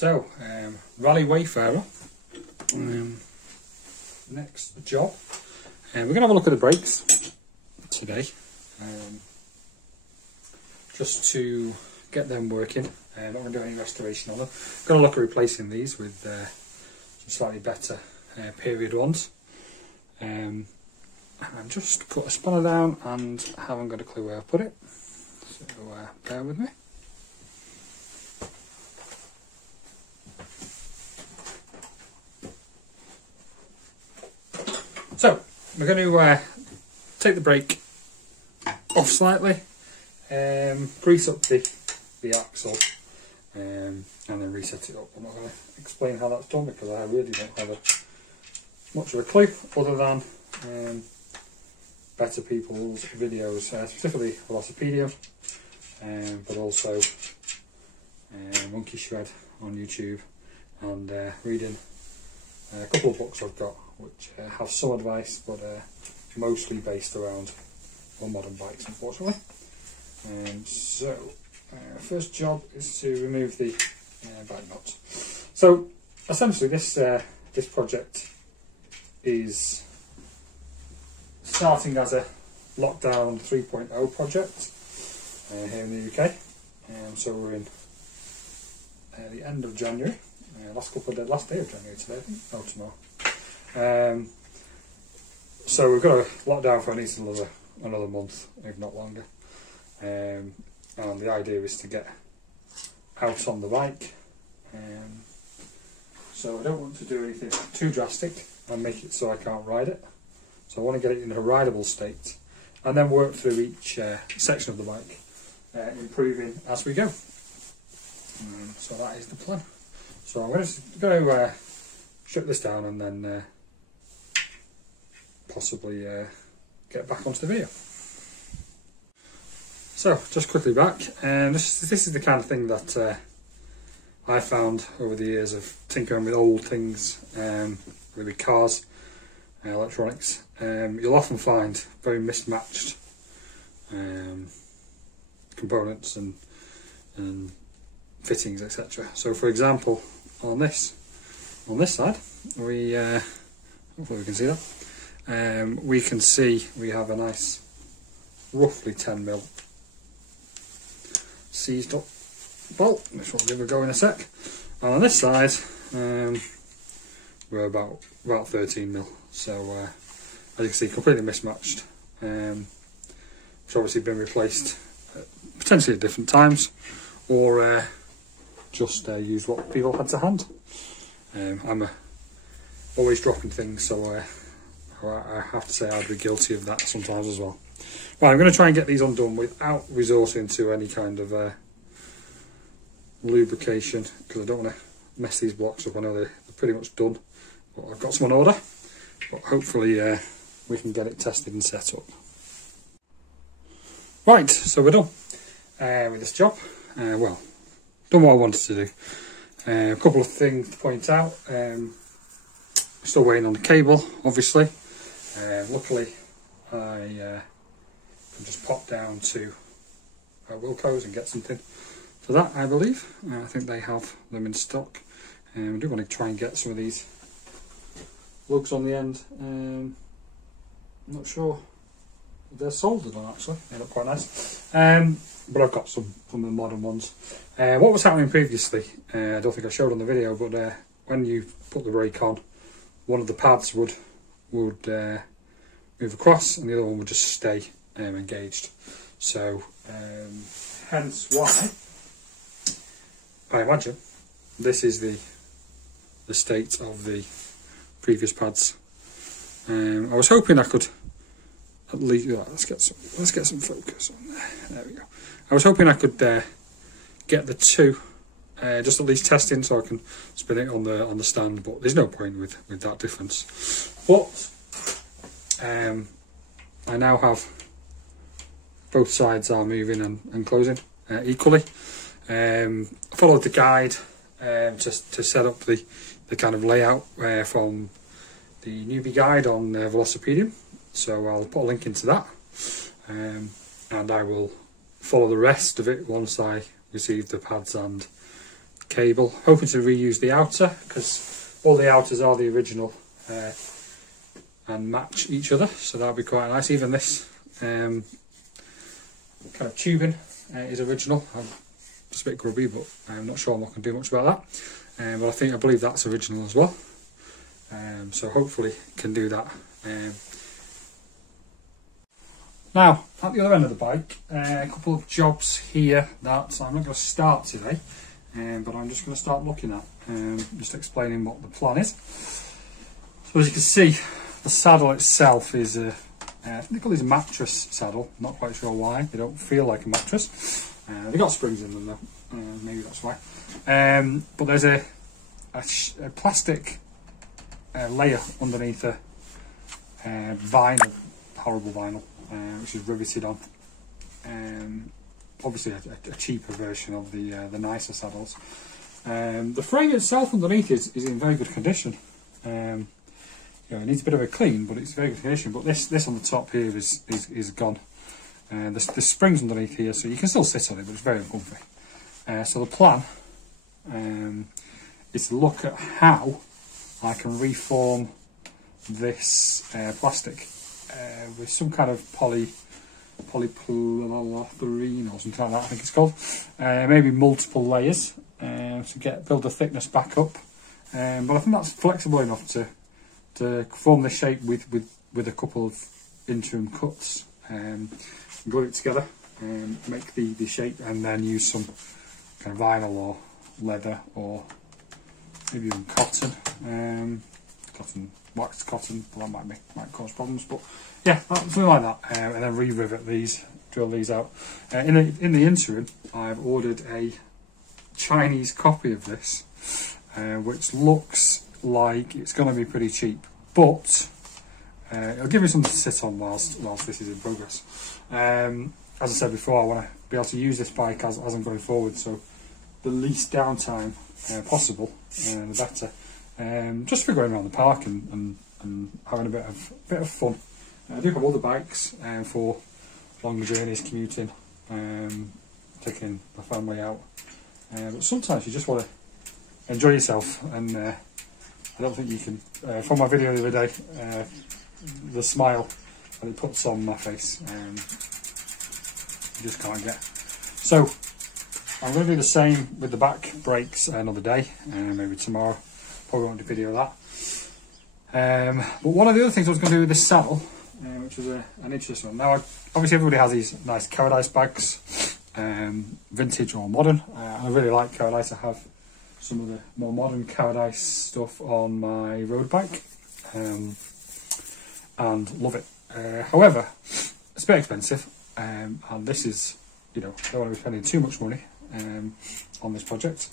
So, Raleigh Wayfarer, next job. We're going to have a look at the brakes today, just to get them working. Not going to do any restoration on them. Going to look at replacing these with some slightly better period ones. And just put a spanner down and haven't got a clue where I've put it, so bear with me. So, we're going to take the brake off slightly, grease up the axle, and then reset it up. I'm not going to explain how that's done because I really don't have much of a clue, other than better people's videos, specifically Velocipedia, but also Monkey Shred on YouTube, and reading a couple of books I've got which have some advice, but mostly based around modern bikes, unfortunately. So first job is to remove the bike nut. So essentially this project is starting as a lockdown 3.0 project here in the UK. So we're in the end of January, last day of January today, I think. No, tomorrow. So we've got a lockdown for at least another month, if not longer. And the idea is to get out on the bike. So I don't want to do anything too drastic and make it so I can't ride it. So I want to get it in a rideable state, and then work through each section of the bike, improving as we go. So that is the plan. So I'm going to strip this down and then possibly get back onto the video. So just quickly back, this is the kind of thing that I found over the years of tinkering with old things, with cars, electronics. You'll often find very mismatched components and fittings, etc. So for example, on this side, we hopefully we can see that. We can see we have a nice, roughly 10mm seized up bolt, which we'll give a go in a sec. And on this side, we're about 13mm. So as you can see, completely mismatched. It's obviously been replaced potentially at different times, or just used what people had to hand. I'm always dropping things, so I have to say I'd be guilty of that sometimes as well. Right, I'm going to try and get these undone without resorting to any kind of lubrication, because I don't want to mess these blocks up. I know they're pretty much done, but I've got some on order, but hopefully we can get it tested and set up. Right, so we're done with this job. Well, done what I wanted to do. A couple of things to point out. Still waiting on the cable, obviously. Luckily, I can just pop down to Wilco's and get something for that, I believe. I think they have them in stock. I do want to try and get some of these lugs on the end. I'm not sure if they're soldered on, actually. They look quite nice. But I've got some from the modern ones. What was happening previously, I don't think I showed on the video, but when you put the brake on, one of the pads would move across and the other one would just stay engaged. So hence why I imagine this is the state of the previous pads. I was hoping I could at least let's get some focus on there. There we go. I was hoping I could get the two just at least testing, so I can spin it on the stand, but there's no point with that difference. But I now have both sides are moving and closing equally. I followed the guide to set up the kind of layout from the newbie guide on Velocipedia, so I'll put a link into that, and I will follow the rest of it once I receive the pads and cable. Hoping to reuse the outer, because all the outers are the original and match each other, so that'll be quite nice. Even this kind of tubing is original. It's a bit grubby, but I'm not sure I'm not going to do much about that. But I believe that's original as well. So hopefully can do that. Now, at the other end of the bike, a couple of jobs here that I'm not going to start today, but I'm just going to start looking at, just explaining what the plan is. So as you can see, the saddle itself is I think they call this a mattress saddle. Not quite sure why. They don't feel like a mattress. They've got springs in them though. Maybe that's why. But there's a plastic layer underneath a vinyl, horrible vinyl, which is riveted on. Obviously a cheaper version of the nicer saddles. The frame itself underneath is in very good condition. You know, it needs a bit of a clean, but it's very good condition. But this on the top here is gone. There's springs underneath here, so you can still sit on it, but it's very uncomfy. So the plan is to look at how I can reform this plastic with some kind of polypropylene or something like that, I think it's called. Maybe multiple layers to build the thickness back up. But I think that's flexible enough to form the shape with a couple of interim cuts. Glue it together and make the shape, and then use some kind of vinyl or leather or maybe even cotton, waxed cotton. Well, that might cause problems, but yeah, something like that. And then re-rivet these, drill these out. In the interim, I've ordered a Chinese copy of this, which looks like it's going to be pretty cheap, but it'll give me something to sit on whilst this is in progress. As I said before, I want to be able to use this bike as I'm going forward, so the least downtime possible, the better. Just for going around the park and having a bit of fun. I do have other bikes for longer journeys, commuting, taking my family out. But sometimes you just want to enjoy yourself, and I don't think you can. From my video the other day, the smile that it puts on my face, you just can't get. So I'm going to do the same with the back brakes another day, maybe tomorrow. Probably won't do a video of that. But one of the other things I was going to do with this saddle, which was an interesting one. Now, obviously everybody has these nice Cowardice bags, vintage or modern. I really like Cowardice. I have some of the more modern Cowardice stuff on my road bike, and love it. However, it's a bit expensive, and this is, you know, I don't want to be spending too much money on this project.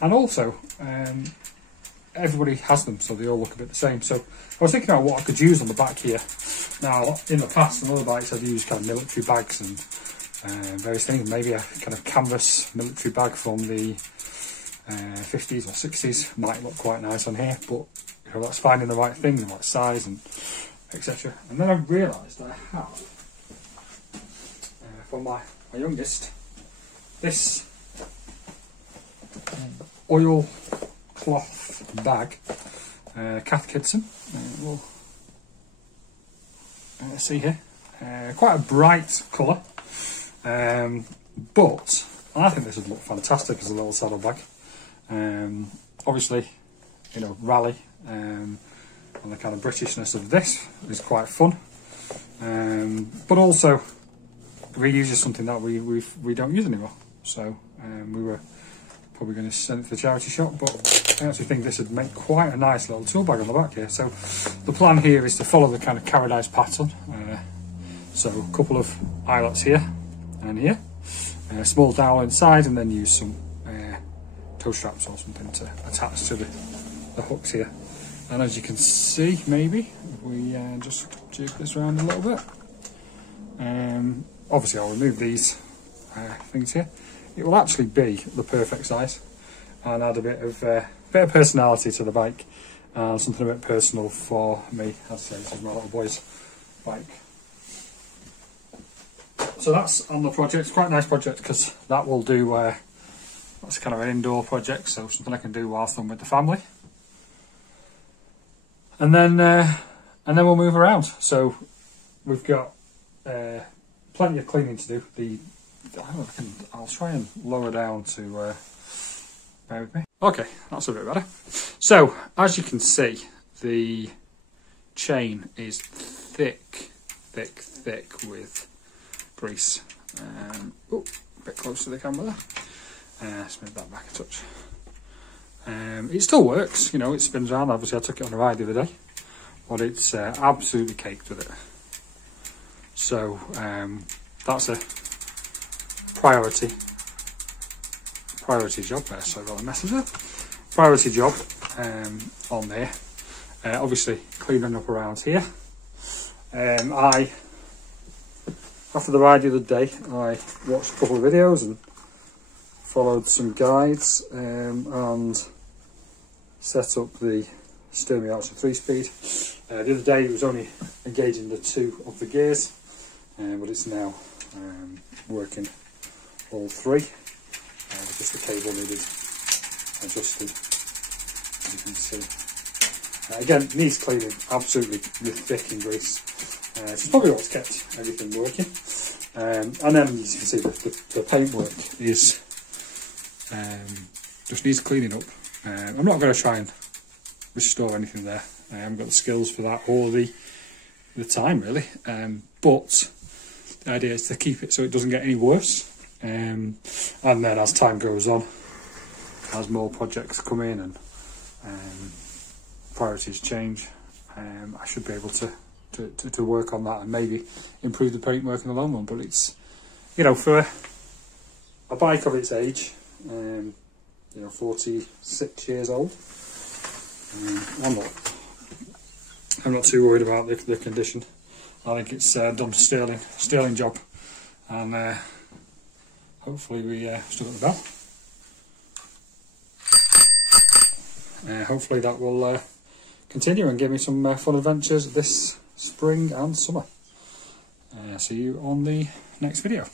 And also, everybody has them, so they all look a bit the same. So I was thinking about what I could use on the back here. Now, in the past, on other bikes, I've used kind of military bags and various things. Maybe a kind of canvas military bag from the 50s or 60s might look quite nice on here, but you know, that's finding the right thing, the right size and etc. And then I realised that I have for my youngest this oil cloth bag, Kath Kidson. We'll see here, quite a bright colour, but I think this would look fantastic as a little saddle bag. Obviously, you know, Raleigh, and the kind of Britishness of this is quite fun, but also reuses something that we don't use anymore. So we were probably going to send it to the charity shop, but I actually think this would make quite a nice little tool bag on the back here. So the plan here is to follow the kind of Cowardice pattern. So a couple of eyelets here and here, a small dowel inside, and then use some toe straps or something to attach to the hooks here. And as you can see, maybe if we just jig this around a little bit, obviously I'll remove these things here. It will actually be the perfect size and add a bit of personality to the bike, and something a bit personal for me. As I say, this is my little boy's bike. So that's on the project. It's quite a nice project because that will do that's kind of an indoor project, so something I can do whilst I'm with the family. And then we'll move around. So we've got plenty of cleaning to do. I'll try and lower down to bear with me. Okay, that's a bit better. So as you can see, the chain is thick with grease. Oh, a bit close to the camera there. Let's move that back a touch. It still works, you know, it spins around. Obviously I took it on a ride the other day, but it's absolutely caked with it. So that's a priority job there. So I got a message there. Priority job on there. Obviously cleaning up around here. After the ride the other day, I watched a couple of videos and followed some guides and set up the steering wheel to 3-speed. The other day it was only engaging the 2 of the gears, but it's now working all 3. Just the cable needed adjusting, as you can see. Again, needs cleaning absolutely with thick in grease. It's probably what's kept everything working. And then as you can see, the paintwork is just needs cleaning up. I'm not going to try and restore anything there. I haven't got the skills for that or the time really. But the idea is to keep it so it doesn't get any worse. And then as time goes on, as more projects come in and priorities change, I should be able to work on that and maybe improve the paintwork in the long run. But it's, you know, for a bike of its age, you know, 46 years old, I'm not too worried about the condition. I think it's done a sterling job, and hopefully we still got the bell. Hopefully that will continue and give me some fun adventures this spring and summer. See you on the next video.